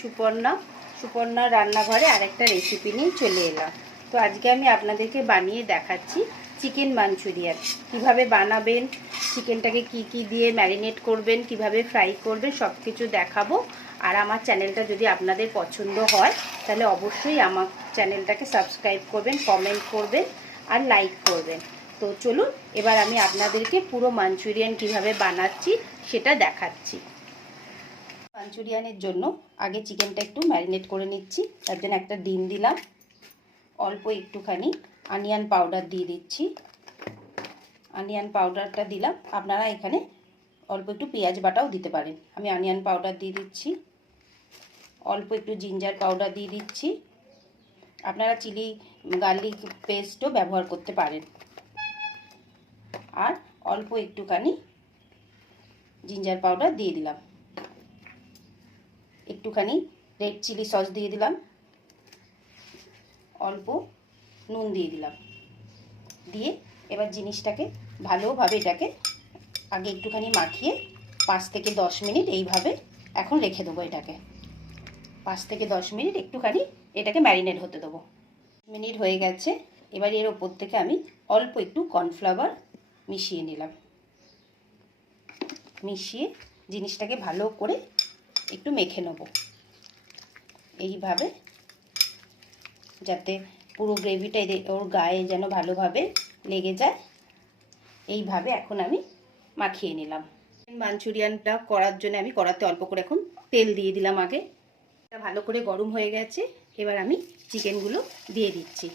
সুপর্ণা রান্নাঘরে আরেকটা রেসিপি নিয়ে চলে এলাম। তো আজকে আমি আপনাদেরকে বানিয়ে দেখাচ্ছি চিকেন মাঞ্চুরিয়ান। কিভাবে বানাবেন, চিকেনটাকে কি দিয়ে ম্যারিনেট করবেন, কিভাবে ফ্রাই করবেন, সব কিছু দেখাবো। আর আমার চ্যানেলটা যদি আপনাদের পছন্দ হয় তাহলে অবশ্যই আমার চ্যানেলটাকে সাবস্ক্রাইব করবেন, কমেন্ট করবেন আর লাইক করবেন। তো চলুন এবার আমি আপনাদেরকে পুরো মাঞ্চুরিয়ান কিভাবে বানাচ্ছি সেটা দেখাচ্ছি। মাঞ্চুরিয়ানের জন্য আগে চিকেনটা একটু ম্যারিনেট করে নিচ্ছি। তার জন্য একটা ডিম দিলাম, অল্প একটুখানি অনিয়ন পাউডার দিয়ে দিচ্ছি। অনিয়ন পাউডারটা দিলাম, আপনারা এখানে অল্প একটু পেঁয়াজ বাটাও দিতে পারেন। আমি অনিয়ন পাউডার দিয়ে দিচ্ছি, অল্প একটু জিঞ্জার পাউডার দিয়ে দিচ্ছি। আপনারা চিলি গার্লিক পেস্টও ব্যবহার করতে পারেন। আর অল্প একটুখানি জিঞ্জার পাউডার দিয়ে দিলাম, একটুখানি রেড চিলি সস দিয়ে দিলাম, অল্প নুন দিয়ে দিলাম। দিয়ে এবার জিনিসটাকে ভালোভাবে এটাকে আগে একটুখানি মাখিয়ে 5 থেকে 10 মিনিট এইভাবে এখন রেখে দেবো। এটাকে 5 থেকে 10 মিনিট একটুখানি এটাকে ম্যারিনেট হতে দেবো। মিনিট হয়ে গেছে। এবার এর ওপর থেকে আমি অল্প একটু কর্নফ্লাওয়ার মিশিয়ে নিলাম। মিশিয়ে জিনিসটাকে ভালো করে একটু মেখে নেব এইভাবে, যাতে পুরো গ্রেভিটা ওর গায়ে যেন ভালোভাবে লেগে যায়। এইভাবে এখন আমি মাখিয়ে নিলাম। মাঞ্চুরিয়ানটা করার জন্য আমি কড়াতে অল্প করে এখন তেল দিয়ে দিলাম। আগে এটা ভালো করে গরম হয়ে গেছে। এবার আমি চিকেনগুলো দিয়ে দিচ্ছি।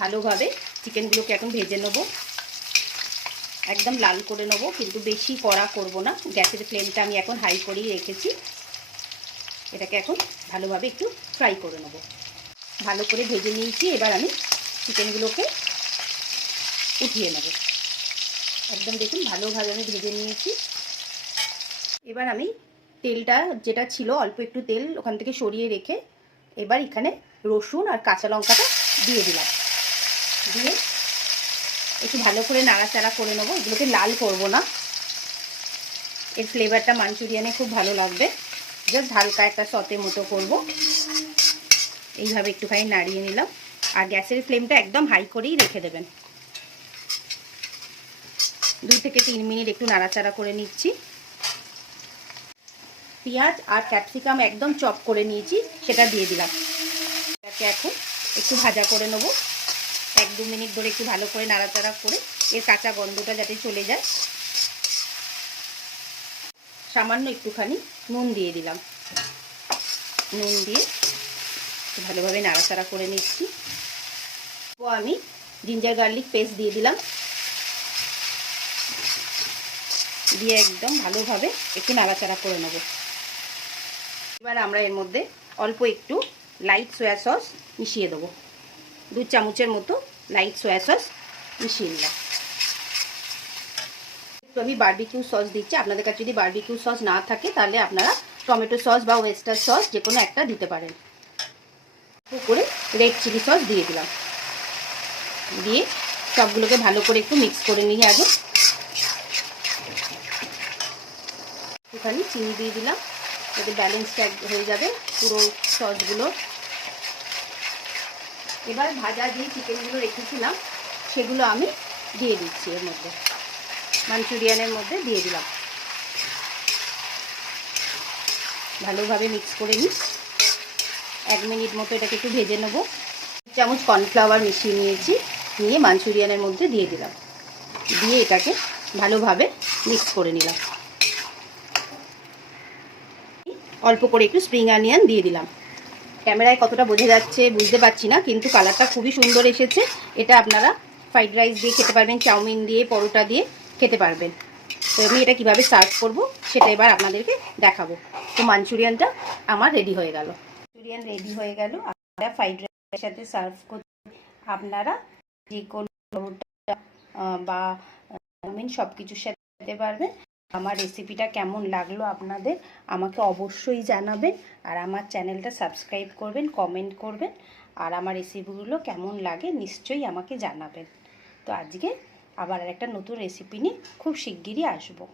ভালোভাবে চিকেনগুলোকে এখন ভেজে নেব, একদম লাল করে নেব, কিন্তু বেশি কড়া করব না। গ্যাসের ফ্লেমটা আমি এখন হাই করেই রেখেছি। এটাকে এখন ভালোভাবে একটু ফ্রাই করে নেব। ভালো করে ভেজে নিয়েছি। এবার আমি চিকেনগুলোকে উঠিয়ে নেব। একদম দেখুন ভালোভাবে আমি ভেজে নিয়েছি। এবার আমি তেলটা যেটা ছিল অল্প একটু তেল ওখান থেকে সরিয়ে রেখে এবার এখানে রসুন আর কাঁচা লঙ্কাটা দিয়ে দিলাম। দিয়ে একটু ভালো করে নাড়াচাড়া করে নেবো। এগুলোকে লাল করব না, এর ফ্লেভারটা মাঞ্চুরিয়ানে খুব ভালো লাগবে। জাস্ট হালকা একটা সতে মতো করব। এইভাবে একটুখানি নাড়িয়ে নিলাম। আর গ্যাসের ফ্লেমটা একদম হাই করেই রেখে দেবেন। 2 থেকে 3 মিনিট একটু নাড়াচাড়া করে নিচ্ছি। পেঁয়াজ আর ক্যাপসিকাম একদম চপ করে নিয়েছি, সেটা দিয়ে দিলাম। এটাকে এখন একটু ভাজা করে নেব। 1-2 মিনিট ধরে একটু ভালো করে নাড়াচাড়া করে এর কাঁচা গন্ধটা যাতে চলে যায়। সামান্য একটুখানি নুন দিয়ে দিলাম। নুন দিয়ে একটু ভালোভাবে নাড়াচাড়া করে নিচ্ছি। তো আমি জিঞ্জার গার্লিক পেস্ট দিয়ে দিলাম। দিয়ে একদম ভালোভাবে একটু নাড়াচাড়া করে নেব। এবার আমরা এর মধ্যে অল্প একটু লাইট সয়া সস মিশিয়ে দেবো। 2 চামচের মতো লাইট সয়া সস মিশিয়ে নিলাম। একটু আমি বারবিকিউ সস দিচ্ছি। আপনাদের কাছে যদি বারবিকিউ সস না থাকে তাহলে আপনারা টমেটো সস বা ওয়েস্টার সস যে কোনো একটা দিতে পারেন। করে রেড চিলি সস দিয়ে দিলাম। দিয়ে সবগুলোকে ভালো করে একটু মিক্স করে নিয়ে আগে একটুখানি চিনি দিয়ে দিলাম, যাতে ব্যালেন্সটা হয়ে যাবে পুরো সসগুলো। এবার ভাজা যে চিকেনগুলো রেখেছিলাম সেগুলো আমি দিয়ে দিচ্ছি এর মধ্যে, মাঞ্চুরিয়ানের মধ্যে দিয়ে দিলাম। ভালোভাবে মিক্স করে নিই। 1 মিনিট মতো এটাকে একটু ভেজে নেব। 1 চামচ কর্নফ্লাওয়ার মিশিয়ে নিয়েছি, নিয়ে মাঞ্চুরিয়ানের মধ্যে দিয়ে দিলাম। দিয়ে এটাকে ভালোভাবে মিক্স করে নিলাম। অল্প করে একটু স্প্রিং অনিয়ন দিয়ে দিলাম। ক্যামেরায় কতটা বোঝা যাচ্ছে বুঝতে পারছি না, কিন্তু কালারটা খুবই সুন্দর এসেছে। এটা আপনারা ফ্রাইড রাইস দিয়ে খেতে পারবেন, চাউমিন দিয়ে, পরোটা দিয়ে খেতে পারবেন। তো আমি এটা কীভাবে সার্ভ করব সেটা এবার আপনাদেরকে দেখাবো। তো মাঞ্চুরিয়ানটা আমার রেডি হয়ে গেল। মাঞ্চুরিয়ান রেডি হয়ে গেল। আপনারা ফ্রাইড রাইসের সাথে সার্ভ করতে আপনারা যে কোনো পরোটা বা চাউমিন সব কিছুর সাথে খেতে পারবেন। আমার রেসিপিটা কেমন লাগলো আপনাদের আমাকে অবশ্যই জানাবেন। আর আমার চ্যানেলটা সাবস্ক্রাইব করবেন, কমেন্ট করবেন। আর আমার রেসিপিগুলো কেমন লাগে নিশ্চয়ই আমাকে জানাবেন। তো আজকে আবার একটা নতুন রেসিপি নিয়ে খুব শিগগিরই আসবো।